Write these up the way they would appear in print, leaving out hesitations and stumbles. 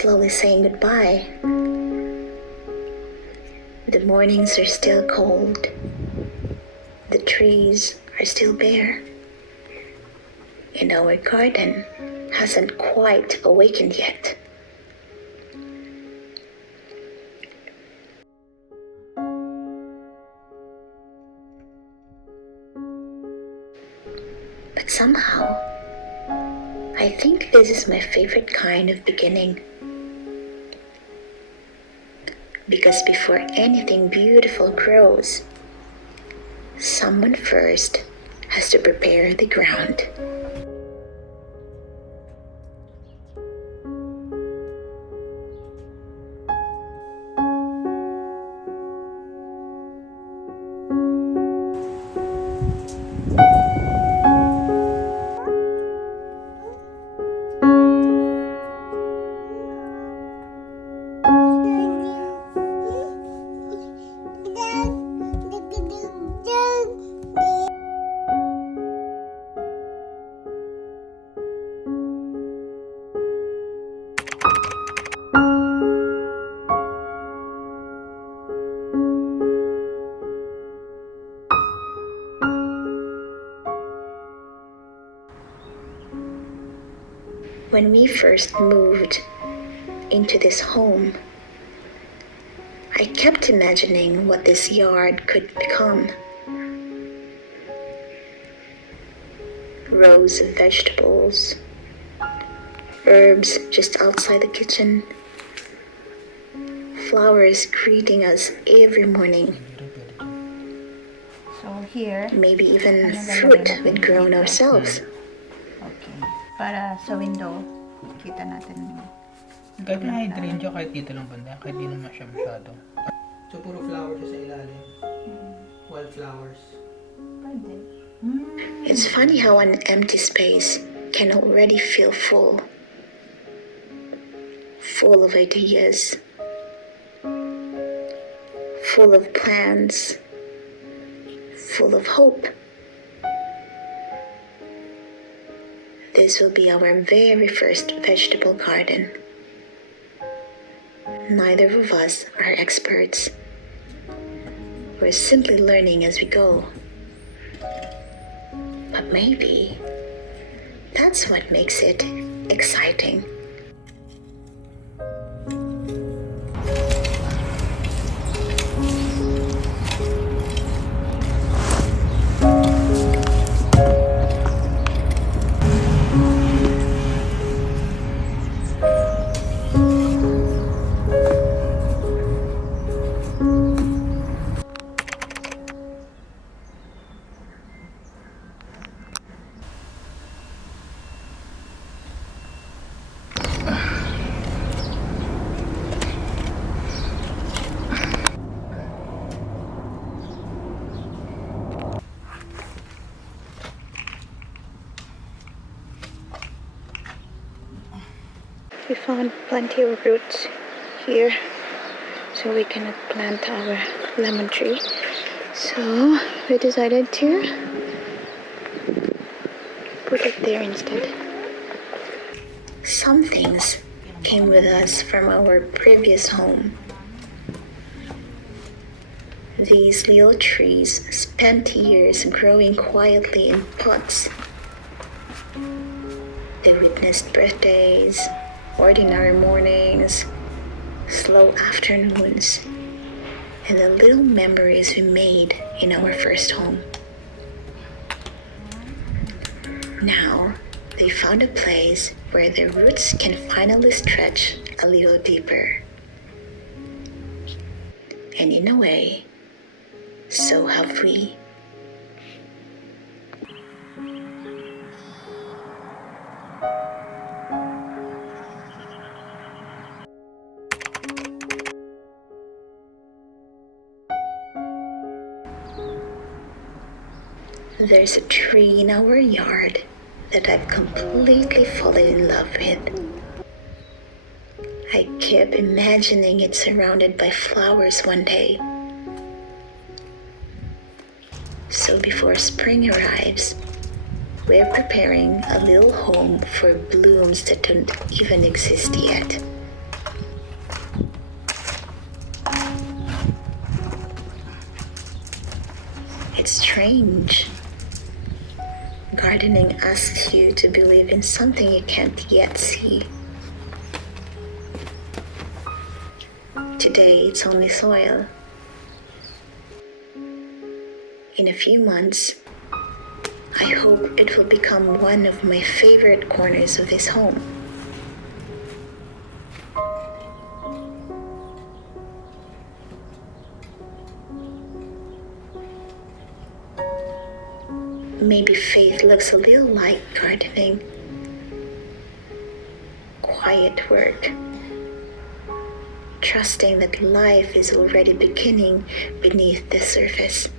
slowly saying goodbye. The mornings are still cold. The trees are still bare. And our garden hasn't quite awakened yet. But somehow, I think this is my favorite kind of beginning. Because before anything beautiful grows, someone first has to prepare the ground. When we first moved into this home, I kept imagining what this yard could become. Rows of vegetables, herbs just outside the kitchen, flowers greeting us every morning. So here, maybe even fruit we'd grown ourselves. okay. Para sa window, kita natin. Kahit na hydrangea, kahit dito lang banda, kahit di naman siya masyado. So, puro flowers siya sa ilalim. Wildflowers. Pwede. It's funny how an empty space can already feel full. Full of ideas. Full of plans. Full of hope. This will be our very first vegetable garden. Neither of us are experts. We're simply learning as we go. But maybe that's what makes it exciting. We found plenty of roots here, so we cannot plant our lemon tree. So we decided to put it there instead. Some things came with us from our previous home. These little trees spent years growing quietly in pots. They witnessed birthdays, ordinary mornings, slow afternoons, and the little memories we made in our first home. Now, they found a place where their roots can finally stretch a little deeper. And in a way, so have we. There's a tree in our yard that I've completely fallen in love with. I kept imagining it surrounded by flowers one day. So before spring arrives, we're preparing a little home for blooms that don't even exist yet. It's strange. Gardening asks you to believe in something you can't yet see. Today it's only soil. In a few months, I hope it will become one of my favorite corners of this home. Maybe faith looks a little like gardening. Quiet work. Trusting that life is already beginning beneath the surface.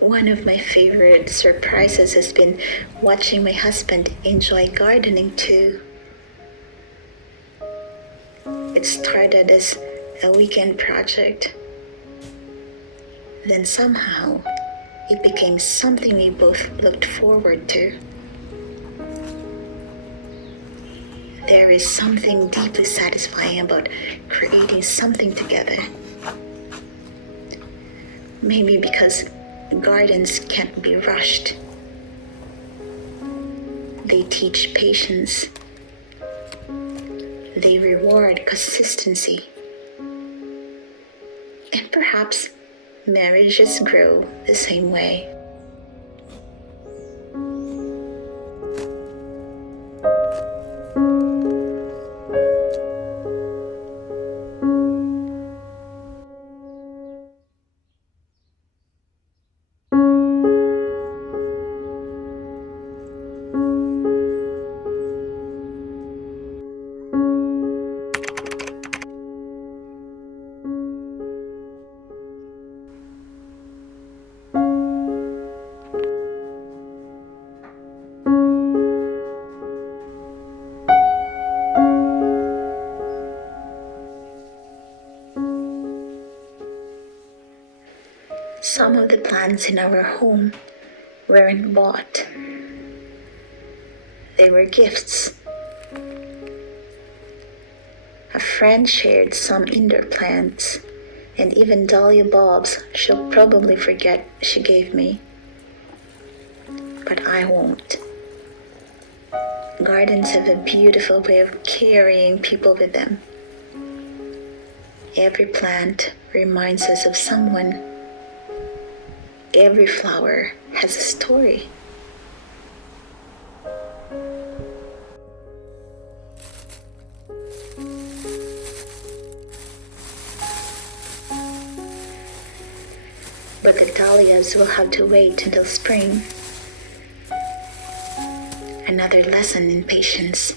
One of my favorite surprises has been watching my husband enjoy gardening too. It started as a weekend project. Then somehow, it became something we both looked forward to. There is something deeply satisfying about creating something together. Maybe because gardens can't be rushed. They teach patience. They reward consistency. And perhaps marriages grow the same way. Some of the plants in our home weren't bought. They were gifts. A friend shared some indoor plants, and even dahlia bulbs she'll probably forget she gave me. But I won't. Gardens have a beautiful way of carrying people with them. Every plant reminds us of someone. Every flower has a story. But the dahlias will have to wait until spring. Another lesson in patience.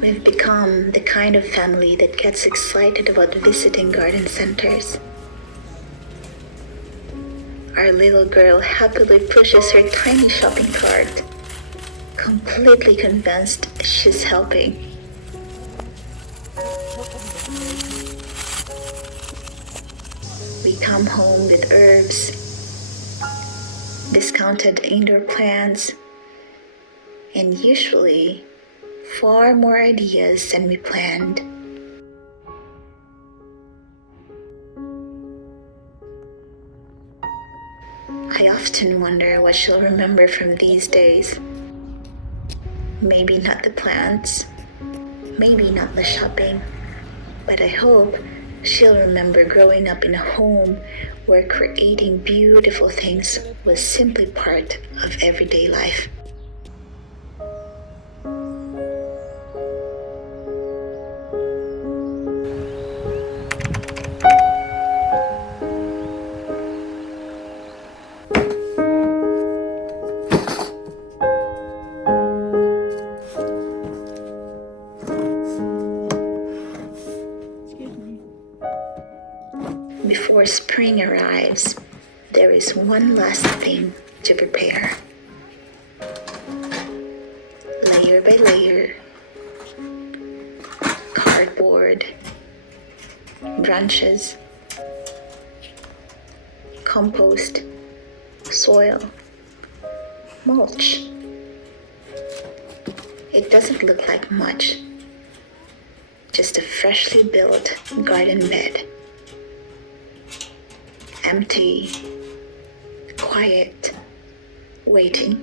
We've become the kind of family that gets excited about visiting garden centers. Our little girl happily pushes her tiny shopping cart, completely convinced she's helping. We come home with herbs, discounted indoor plants, and usually far more ideas than we planned. I often wonder what she'll remember from these days. Maybe not the plants, maybe not the shopping, but I hope she'll remember growing up in a home where creating beautiful things was simply part of everyday life. is one last thing to prepare. Layer by layer, cardboard, branches, compost, soil, mulch. It doesn't look like much, just a freshly built garden bed. Empty, quiet, waiting.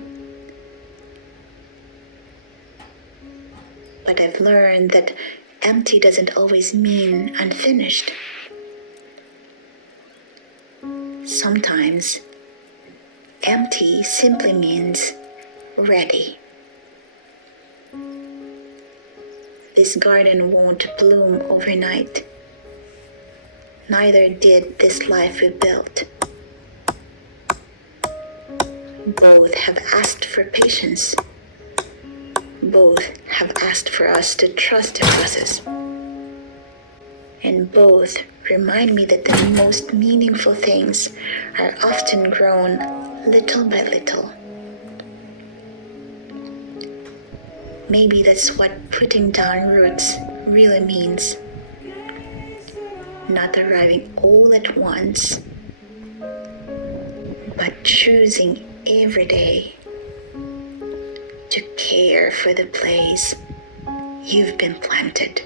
But I've learned that empty doesn't always mean unfinished. Sometimes empty simply means ready. This garden won't bloom overnight. Neither did this life we built. Both have asked for patience. Both have asked for us to trust the process. And both remind me that the most meaningful things are often grown little by little. Maybe that's what putting down roots really means. Not arriving all at once, but choosing every day to care for the place you've been planted.